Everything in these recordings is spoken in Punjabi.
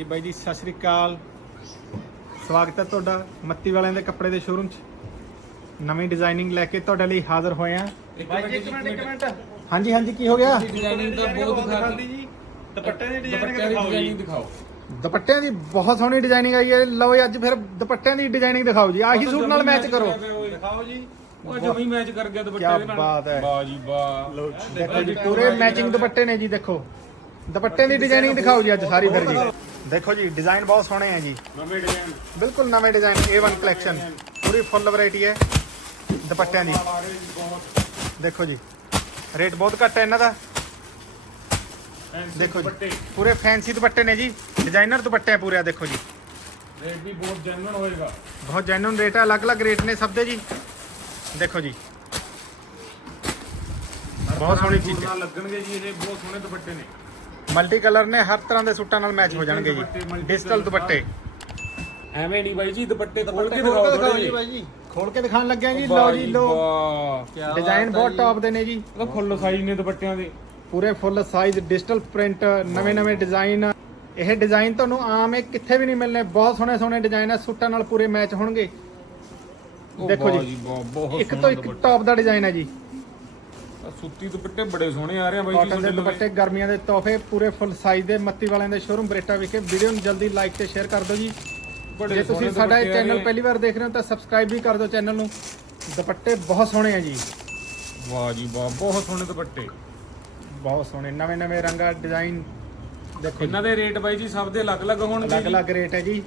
ਹਾਂਜੀ ਬਾਈ ਜੀ ਸਤਿ ਸ਼੍ਰੀ ਅਕਾਲ। ਸਵਾਗਤ ਹੈ ਤੁਹਾਡਾ ਮੱਤੀ ਵਾਲਿਆਂ ਦੇ ਕੱਪੜੇ ਦੇ ਸ਼ੋਰੂਮ 'ਚ। ਨਵੀਂ ਡਿਜ਼ਾਈਨਿੰਗ ਲੈ ਕੇ ਤੁਹਾਡੇ ਲਈ ਹਾਜ਼ਰ ਹੋਏ ਹਾਂ। ਬਾਈ ਜੀ ਇੱਕ ਮਿੰਟ ਇੱਕ ਮਿੰਟ। ਹਾਂਜੀ ਹਾਂਜੀ ਕੀ ਹੋ ਗਿਆ? ਡਿਜ਼ਾਈਨਿੰਗ ਤਾਂ ਬਹੁਤ ਦਿਖਾਤੀ ਜੀ। ਦੁਪੱਟੇ ਦੀ ਦੁਪੱਟਿਆਂ ਡਿਜ਼ਾਈਨਿੰਗ ਦੀ ਦਿਖਾਓ ਡਿਜ਼ਾਈਨਿੰਗ ਜੀ ਦਿਖਾਓ। ਦੁਪੱਟਿਆਂ ਦੀ ਬਹੁਤ ਸੋਹਣੀ ਡਿਜ਼ਾਈਨਿੰਗ ਆਈ ਹੈ। ਲਓ ਜੀ ਅੱਜ ਫਿਰ ਦੁਪੱਟਿਆਂ ਦੀ ਡਿਜ਼ਾਈਨਿੰਗ ਦਿਖਾਓ ਜੀ। ਆਹੀ ਸੂਟ ਨਾਲ ਮੈਚ ਕਰੋ। ਦਿਖਾਓ ਜੀ। ਉਹ ਜਮੀ ਮੈਚ ਕਰ ਗਿਆ ਦੁਪੱਟੇ ਦੇ ਨਾਲ। ਬਾਤ ਹੈ। ਵਾਹ ਜੀ ਵਾਹ। ਦੇਖੋ ਜੀ ਪੂਰੇ ਮੈਚਿੰਗ ਦੁਪੱਟੇ ਨੇ ਜੀ ਦੇਖੋ। ਦੁਪੱਟੇ ਦੀ ਡਿਜ਼ਾਈਨਿੰਗ ਦਿਖਾਓ ਜੀ ਅੱਜ ਸਾਰੀ ਫਿਰ ਜੀ। ਦੇਖੋ ਜੀ ਡਿਜ਼ਾਈਨ ਬਹੁਤ ਸੋਹਣੇ ਹੈ ਜੀ। ਨਵੇਂ ਡਿਜ਼ਾਈਨ ਬਿਲਕੁਲ ਨਵੇਂ ਡਿਜ਼ਾਈਨ A1 ਕਲੈਕਸ਼ਨ ਪੂਰੀ ਫੁੱਲ ਵੈਰਾਈਟੀ ਹੈ। ਦੁਪੱਟਿਆਂ ਦੀ। ਦੇਖੋ ਜੀ ਰੇਟ ਬਹੁਤ ਘੱਟ ਹੈ ਇਹਨਾਂ ਦਾ। ਦੇਖੋ ਜੀ ਪੂਰੇ ਫੈਂਸੀ ਦੁਪੱਟੇ ਨੇ ਜੀ। ਡਿਜ਼ਾਈਨਰ ਦੁਪੱਟੇ ਆ ਪੂਰੇ ਆ ਦੇਖੋ ਜੀ। ਰੇਟ ਵੀ ਬਹੁਤ ਜੈਨੂਨ ਹੋਏਗਾ। ਬਹੁਤ ਜੈਨੂਨ ਰੇਟ ਹੈ ਅਲੱਗ-ਅਲੱਗ ਰੇਟ ਨੇ ਸਭ ਦੇ ਜੀ। ਦੇਖੋ ਜੀ। ਬਹੁਤ ਸੋਹਣੀ ਚੀਜ਼ ਹੈ। ਲੱਗਣਗੇ ਜੀ ਇਹ ਬਹੁਤ ਸੋਹਣੇ ਦੁਪੱਟੇ ਨੇ। ਮਲਟੀ ਕਲਰ ਨੇ ਹਰ ਤਰ੍ਹਾਂ ਦੇ ਸੂਟਾਂ ਨਾਲ ਮੈਚ ਹੋ ਜਾਣਗੇ ਜੀ। ਡਿਜੀਟਲ ਦੁਪੱਟੇ। ਐਵੇਂ ਨਹੀਂ ਬਾਈ ਜੀ ਦੁਪੱਟੇ ਖੋਲ ਕੇ ਦਿਖਾਓ ਥੋੜੇ ਜਿਹੇ। ਜੀ। ਖੋਲ ਕੇ ਦਿਖਾਣ ਲੱਗਿਆ ਜੀ ਲਓ ਜੀ ਲਓ। ਵਾਹ। ਡਿਜ਼ਾਈਨ ਬਹੁਤ ਟੌਪ ਦੇ ਨੇ ਜੀ। ਇਹ ਫੁੱਲ ਸਾਈਜ਼ ਨੇ ਦੁਪੱਟਿਆਂ ਦੇ। ਪੂਰੇ ਫੁੱਲ ਸਾਈਜ਼ ਡਿਜੀਟਲ ਪ੍ਰਿੰਟ ਨਵੇਂ-ਨਵੇਂ ਡਿਜ਼ਾਈਨ। ਇਹ ਡਿਜ਼ਾਈਨ ਤੁਹਾਨੂੰ ਆਮ ਇਹ ਕਿੱਥੇ ਵੀ ਨਹੀਂ ਮਿਲਨੇ ਬਹੁਤ ਸੋਹਣੇ ਸੋਹਣੇ ਡਿਜ਼ਾਈਨ ਆ ਸੂਟਾਂ ਨਾਲ ਪੂਰੇ ਮੈਚ ਹੋਣਗੇ। ਦੇਖੋ ਜੀ। ਇੱਕ ਤੋਂ ਇੱਕ। ਟੌਪ ਦਾ ਡਿਜ਼ਾਈਨ ਹੈ ਜੀ। ਸੁੱਤੀ ਦੁਪੱਟੇ ਬੜੇ ਸੋਹਣੇ ਆ ਰਹੇ ਆ ਬਾਈ ਜੀ ਕਾਟਨ ਦੇ ਤੁਹਾਡੇ ਲਵੇ। ਦੁਪੱਟੇ ਗਰਮੀਆਂ ਦੇ ਤੋਹਫੇ ਪੂਰੇ ਫੁੱਲ ਸਾਈਜ਼ ਦੇ ਮੱਤੀ ਵਾਲਿਆਂ ਦੇ ਸ਼ੋਰੂਮ ਬਰੇਟਾ ਵਿਖੇ ਵੀਡੀਓ ਨੂੰ ਜਲਦੀ ਲਾਈਕ ਤੇ ਸ਼ੇਅਰ ਕਰ ਦਿਓ ਜੀ। ਬੜੇ ਜੇ ਤੁਸੀਂ ਸਾਡਾ ਇਹ ਚੈਨਲ। ਪਹਿਲੀ ਵਾਰ ਦੇਖ ਰਹੇ ਹੋ ਤਾਂ ਸਬਸਕ੍ਰਾਈਬ ਵੀ ਕਰ ਦਿਓ ਚੈਨਲ ਨੂੰ। ਦੁਪੱਟੇ ਬਹੁਤ ਸੋਹਣੇ ਆ ਜੀ। ਵਾਹ ਜੀ ਵਾਹ ਬਹੁਤ ਸੋਹਣੇ ਦੁਪੱਟੇ। ਬਹੁਤ ਸੋਹਣੇ ਨਵੇਂ-ਨਵੇਂ ਰੰਗਾ ਡਿਜ਼ਾਈਨ ਦੇਖੋ ਇਹਨਾਂ ਦੇ ਰੇਟ ਬਾਈ ਜੀ ਸਭ ਦੇ ਅਲੱਗ-ਅਲੱਗ ਹੋਣਗੇ। ਅਲੱਗ-ਅਲੱਗ ਰੇਟ ਹੈ ਜੀ।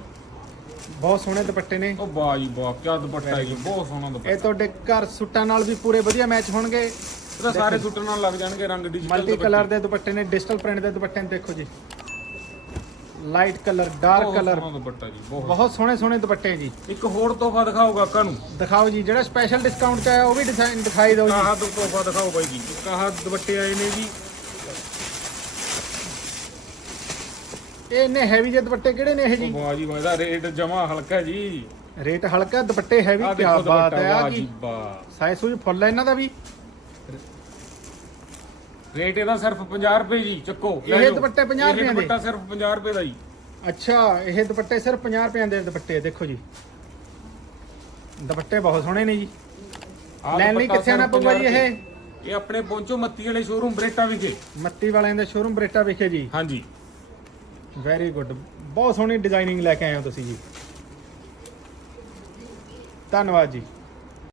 ਬਹੁਤ ਸੋਹਣੇ ਦੁਪੱਟੇ ਨੇ। ਉਹ ਵਾਹ ਜੀ ਵਾਹ ਕੀ ਦੁਪੱਟਾ ਹੈ ਜੀ ਬਹੁਤ ਸੋਹਣਾ ਇਹ ਦੁਪੱਟਾ ਤੁਹਾਡੇ ਘਰ ਸੂਟਾਂ ਨਾਲ ਵੀ ਪੂਰੇ ਵਧੀਆ ਮੈਚ ਹੋਣਗੇ। ਇਹਦਾ ਸਾਰੇ ਸੂਟਾਂ ਨਾਲ ਲੱਗ ਜਾਣਗੇ ਰੰਗ ਡਿਜੀਟਲ ਮਲਟੀ ਕਲਰ ਦੇ ਦੁਪੱਟੇ ਨੇ ਡਿਜੀਟਲ ਪ੍ਰਿੰਟ ਦੇ ਦੁਪੱਟੇ ਨੇ ਦੇਖੋ ਜੀ। ਲਾਈਟ ਕਲਰ ਡਾਰਕ ਕਲਰ ਦੁਪੱਟਾ ਜੀ ਬਹੁਤ। ਬਹੁਤ ਸੋਹਣੇ ਸੋਹਣੇ ਦੁਪੱਟੇ ਜੀ। ਇੱਕ ਹੋਰ ਤੋਹਫਾ ਦਿਖਾਓ ਕਾਕਾ ਨੂੰ। ਦਿਖਾਓ ਜੀ ਜਿਹੜਾ ਸਪੈਸ਼ਲ ਡਿਸਕਾਊਂਟ ਚ ਆਇਆ ਉਹ ਵੀ ਡਿਜ਼ਾਈਨ ਦਿਖਾਈ ਦਿਓ ਜੀ। ਆਹ ਦੋ ਤੋਹਫਾ ਦਿਖਾਓ ਬਾਈ ਜੀ। ਆਹ ਦੁਪੱਟੇ ਆਏ ਨੇ ਜੀ? ਇਹ ਇੰਨੇ ਹੈਵੀ ਜਿਹੇ ਦੁਪੱਟੇ ਕਿਹੜੇ ਨੇ ਇਹ ਜੀ? ਵਾਹ ਜੀ ਵਾਹ ਇਹਦਾ ਰੇਟ ਜਮਾ ਹਲਕਾ ਜੀ। ਰੇਟ ਹਲਕਾ ਦੁਪੱਟੇ ਹੈਵੀ ਆਹ ਕੀ ਦੇਖੋ ਬਾਤ ਦੁਪੱਟਾ ਹੈ ਕੀ ਜੀ ਵਾਹ। ਸਾਈਜ਼ ਸੂਝ ਫੁੱਲ ਹੈ ਇਹਨਾਂ ਦਾ ਵੀ। ਰੇਟ ਇਹਦਾ ਸਿਰਫ 50 ਰੁਪਏ ਜੀ ਚੱਕੋ ਲੈ ਇਹ ਜਾਓ। ਦੁਪੱਟੇ 50 ਇਹ ਰੁਪਏ ਦੇ। ਦੁਪੱਟਾ ਸਿਰਫ 50 ਰੁਪਏ ਦਾ ਜੀ। ਅੱਛਾ ਇਹ ਦੁਪੱਟੇ ਸਿਰਫ 50 ਰੁਪਏ ਦੇ ਦੁਪੱਟੇ ਆ, ਦੇਖੋ ਜੀ। ਦੁਪੱਟੇ ਬਹੁਤ ਸੋਹਣੇ ਨੇ ਜੀ। ਆਹ ਲੈਣ ਲਈ ਦੁਪੱਟਾ ਕਿੱਥੇ ਸਿਰਫ ਪਊਗਾ ਜੀ 50 ਇਹ? ਰੁਪਏ। ਇਹ ਆਪਣੇ ਪਹੁੰਚੋ ਮੱਤੀ ਵਾਲੇ ਸ਼ੋਰੂਮ ਬਰੇਟਾ ਵਿਖੇ। ਮੱਤੀ ਵਾਲਿਆਂ ਦਾ ਸ਼ੋਰੂਮ ਬਰੇਟਾ ਵਿਖੇ ਜੀ। ਹਾਂਜੀ। ਵੈਰੀ ਗੁੱਡ ਬਹੁਤ ਸੋਹਣੀ ਡਿਜ਼ਾਈਨਿੰਗ ਲੈ ਕੇ ਆਏ ਹੋ ਤੁਸੀਂ ਜੀ। ਧੰਨਵਾਦ ਜੀ।